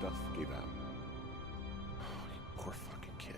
stuff gave out. Oh, you poor fucking kid.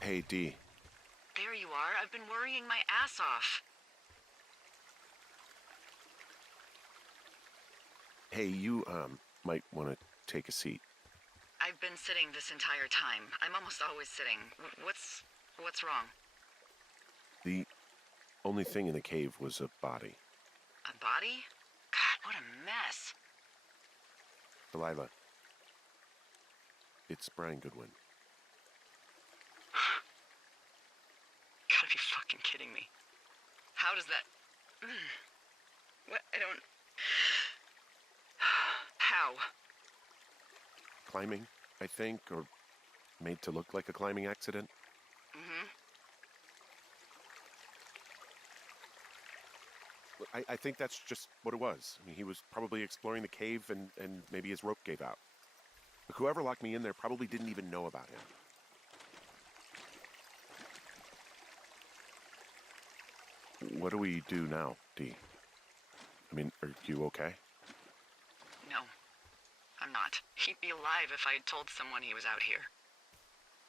Hey, D. There you are. I've been worrying my ass off. Hey, you, might want to take a seat. I've been sitting this entire time. I'm almost always sitting. What's wrong? The only thing in the cave was a body. A body? God, what a mess. Delilah. It's Brian Goodwin. Gotta be fucking kidding me. How does that... What? I don't... How? Climbing, I think, or made to look like a climbing accident. Mm-hmm. I think that's just what it was. I mean, he was probably exploring the cave and maybe his rope gave out. But whoever locked me in there probably didn't even know about him. What do we do now, Dee? I mean, are you okay? No, I'm not. He'd be alive if I had told someone he was out here.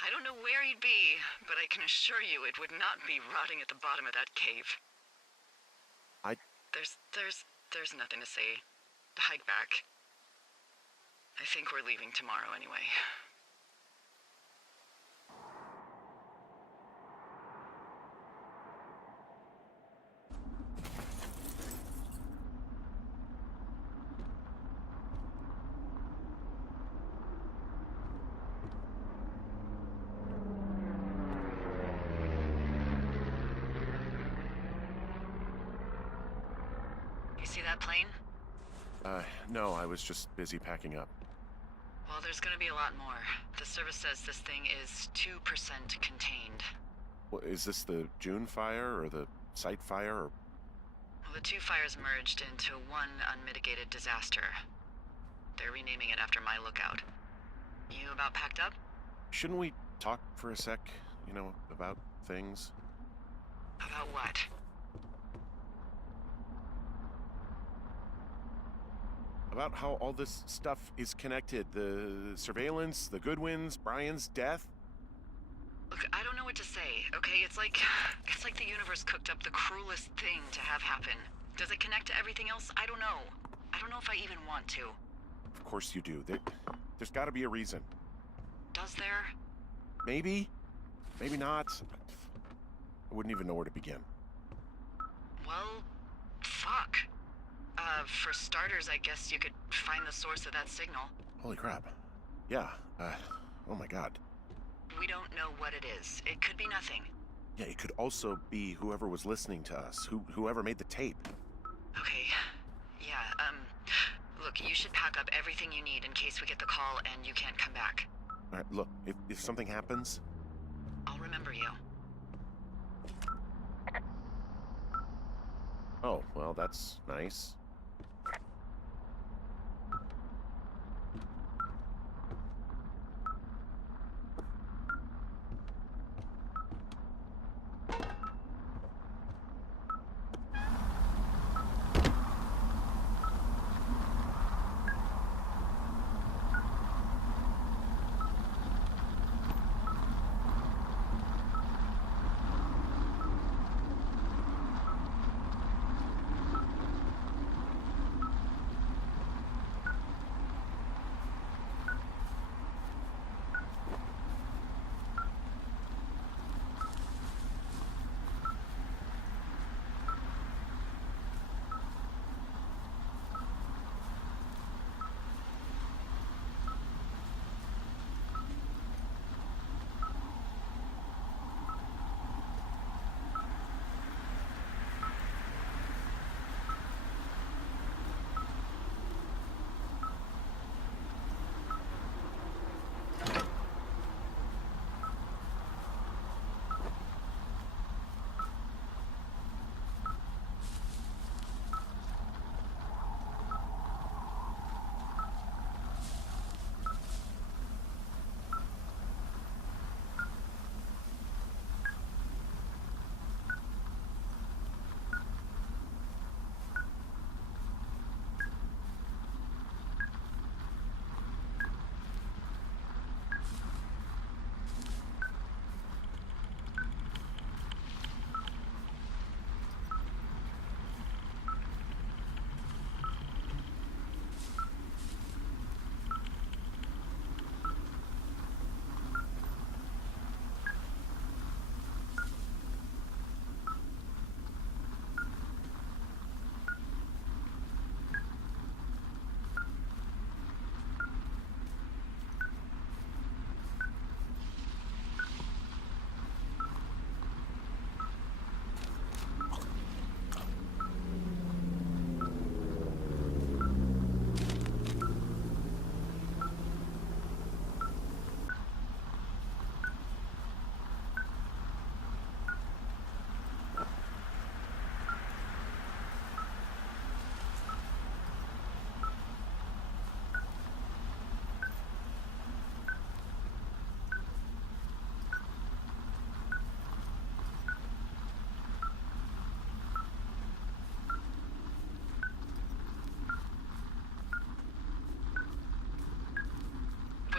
I don't know where he'd be, but I can assure you it would not be rotting at the bottom of that cave. There's nothing to say. Hike back. I think we're leaving tomorrow anyway. You see that plane? No, I was just busy packing up. Well, there's gonna be a lot more. The service says this thing is 2% contained. Well, is this the June fire or the site fire? Or... Well, the two fires merged into one unmitigated disaster. They're renaming it after my lookout. You about packed up? Shouldn't we talk for a sec, you know, about things? About what? About how all this stuff is connected. The surveillance, the Goodwins, Brian's death. Look, I don't know what to say, okay? It's like the universe cooked up the cruelest thing to have happen. Does it connect to everything else? I don't know. I don't know if I even want to. Of course you do. There's got to be a reason. Does there? Maybe. Maybe not. I wouldn't even know where to begin. Well, fuck. For starters, I guess you could find the source of that signal. Holy crap. Yeah, oh my god. We don't know what it is. It could be nothing. Yeah, it could also be whoever was listening to us, whoever made the tape. Okay. Yeah, look, you should pack up everything you need in case we get the call and you can't come back. All right, look, if something happens... I'll remember you. Oh, well, that's nice.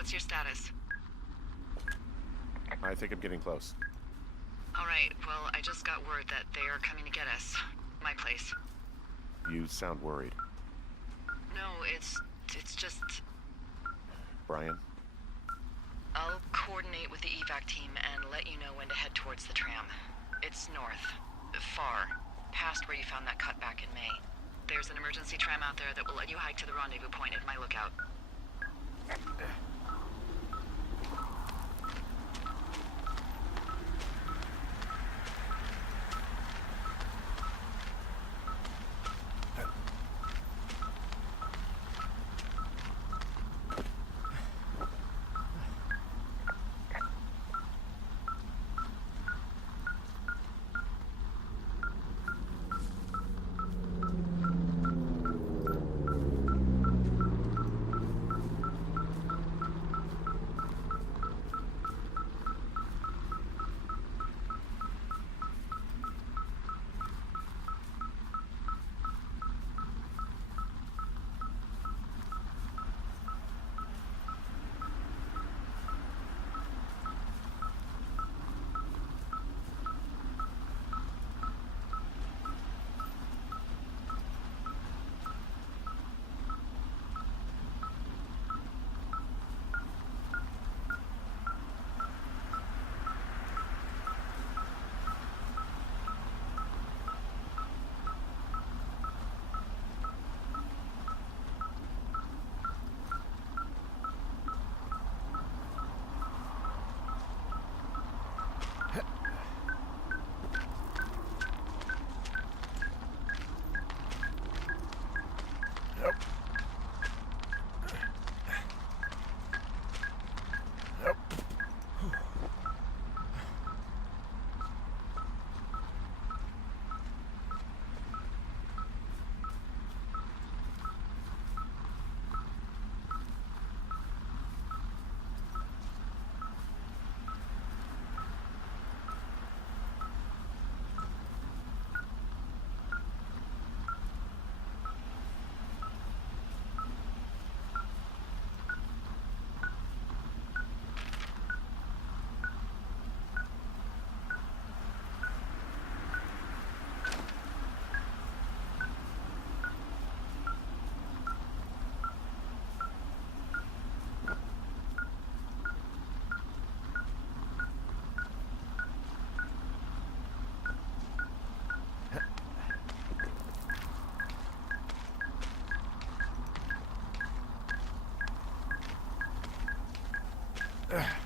What's your status? I think I'm getting close. All right, well, I just got word that they are coming to get us. My place. You sound worried. No, it's just... Brian? I'll coordinate with the evac team and let you know when to head towards the tram. It's north. Far. Past where you found that cut back in May. There's an emergency tram out there that will let you hike to the rendezvous point at my lookout. Ugh.